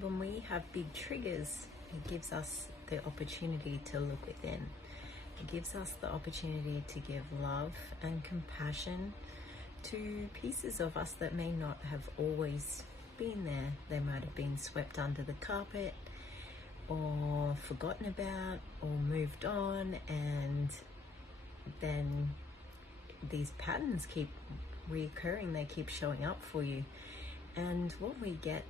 when we have big triggers, it gives us the opportunity to look within. It gives us the opportunity to give love and compassion to pieces of us that may not have always been there. They might have been swept under the carpet or forgotten about or moved on, and then these patterns keep reoccurring, they keep showing up for you. And what we get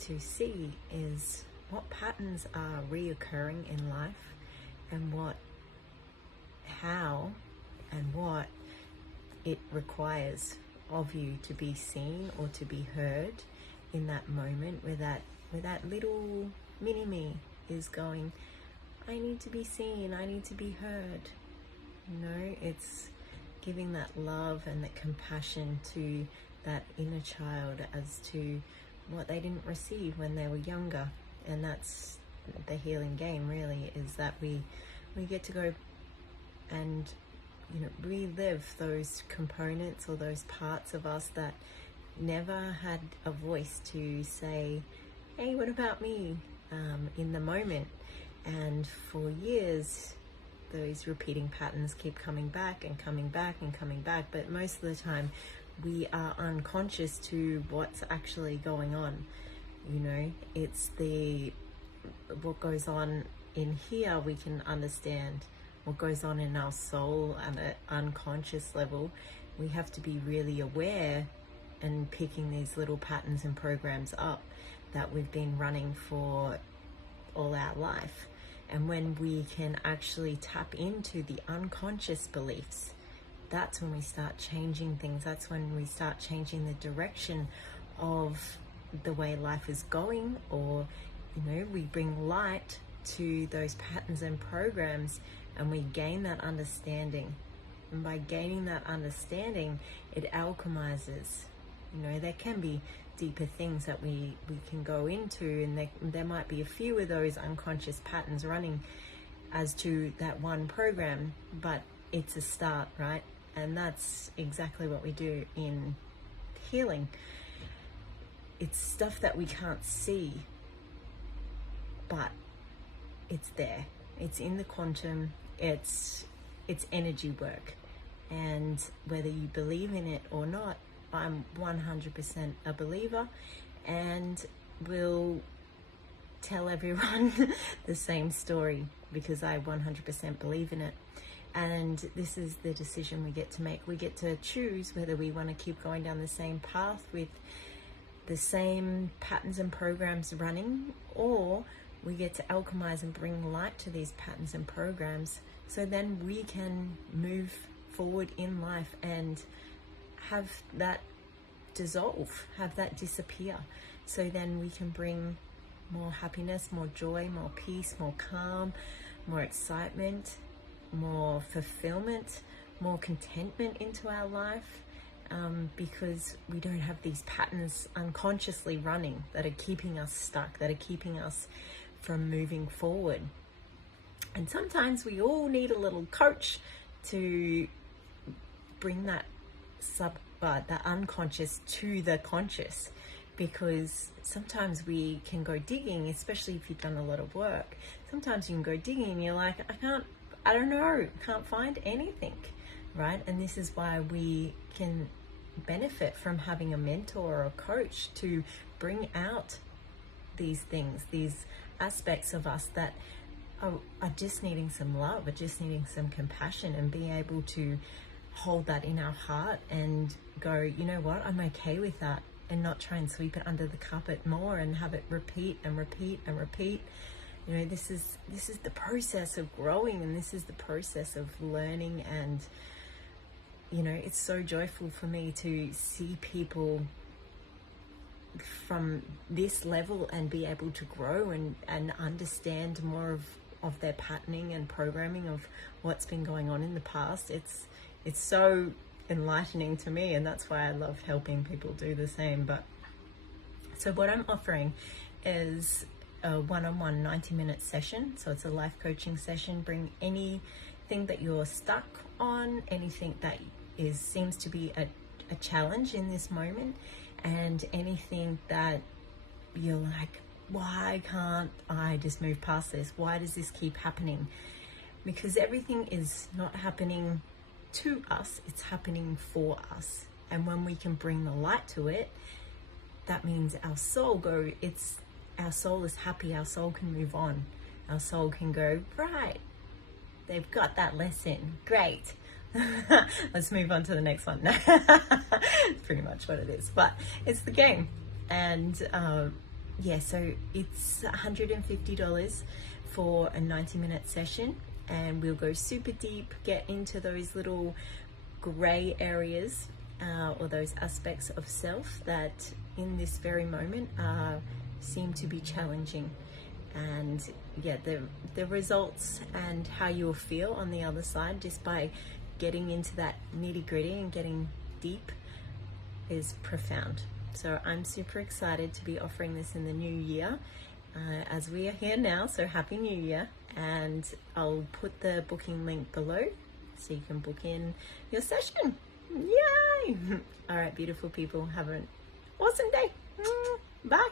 to see is what patterns are reoccurring in life, and how and what it requires of you to be seen or to be heard in that moment where that little mini-me is going, I need to be seen, I need to be heard. It's giving that love and that compassion to that inner child as to what they didn't receive when they were younger. And that's the healing game, really, is that we get to go and relive those components or those parts of us that never had a voice to say, hey, what about me, in the moment. And for years those repeating patterns keep coming back and coming back and coming back, but most of the time we are unconscious to what's actually going on. It's what goes on in here. We can understand what goes on in our soul at an unconscious level. We have to be really aware and picking these little patterns and programs up that we've been running for all our life. And when we can actually tap into the unconscious beliefs, that's when we start changing things. That's when we start changing the direction of the way life is going, or we bring light to those patterns and programs, and we gain that understanding. And by gaining that understanding, it alchemizes. There can be deeper things that we can go into, and there might be a few of those unconscious patterns running as to that one program, but it's a start, right? And that's exactly what we do in healing. It's stuff that we can't see, but it's there. It's in the quantum. It's energy work. And whether you believe in it or not, I'm 100% a believer, and will tell everyone the same story because I 100% believe in it. And this is the decision we get to make. We get to choose whether we want to keep going down the same path with the same patterns and programs running, or we get to alchemize and bring light to these patterns and programs, so then we can move forward in life and have that dissolve, have that disappear. So then we can bring more happiness, more joy, more peace, more calm, more excitement, more fulfillment, more contentment into our life, because we don't have these patterns unconsciously running that are keeping us stuck, that are keeping us from moving forward. And sometimes we all need a little coach to bring that the unconscious to the conscious, because sometimes we can go digging, especially if you've done a lot of work. Sometimes you can go digging and you're like, I don't know, can't find anything, right? And this is why we can benefit from having a mentor or a coach to bring out these things, these aspects of us that are just needing some love, are just needing some compassion, and being able to hold that in our heart and go, you know what, I'm okay with that, and not try and sweep it under the carpet more and have it repeat and repeat and repeat. This is the process of growing, and this is the process of learning. And it's so joyful for me to see people from this level and be able to grow and understand more of their patterning and programming of what's been going on in the past. It's so enlightening to me, and that's why I love helping people do the same. But so what I'm offering is a one-on-one 90-minute session. So it's a life coaching session. Bring anything that you're stuck on, anything that seems to be a challenge in this moment, and anything that you're like, why can't I just move past this? Why does this keep happening? Because everything is not happening to us, it's happening for us. And when we can bring the light to it, that means our soul is happy, our soul can move on. Our soul can go, right, they've got that lesson, great. Let's move on to the next one. It's pretty much what it is, but it's the game. And yeah, so it's $150 for a 90-minute session, and we'll go super deep, get into those little gray areas or those aspects of self that in this very moment seem to be challenging. And yeah, the results and how you'll feel on the other side just by getting into that nitty-gritty and getting deep is profound. So I'm super excited to be offering this in the new year as we are here now. So happy new year, and I'll put the booking link below so you can book in your session. Yay! All right, beautiful people, have an awesome day. Bye.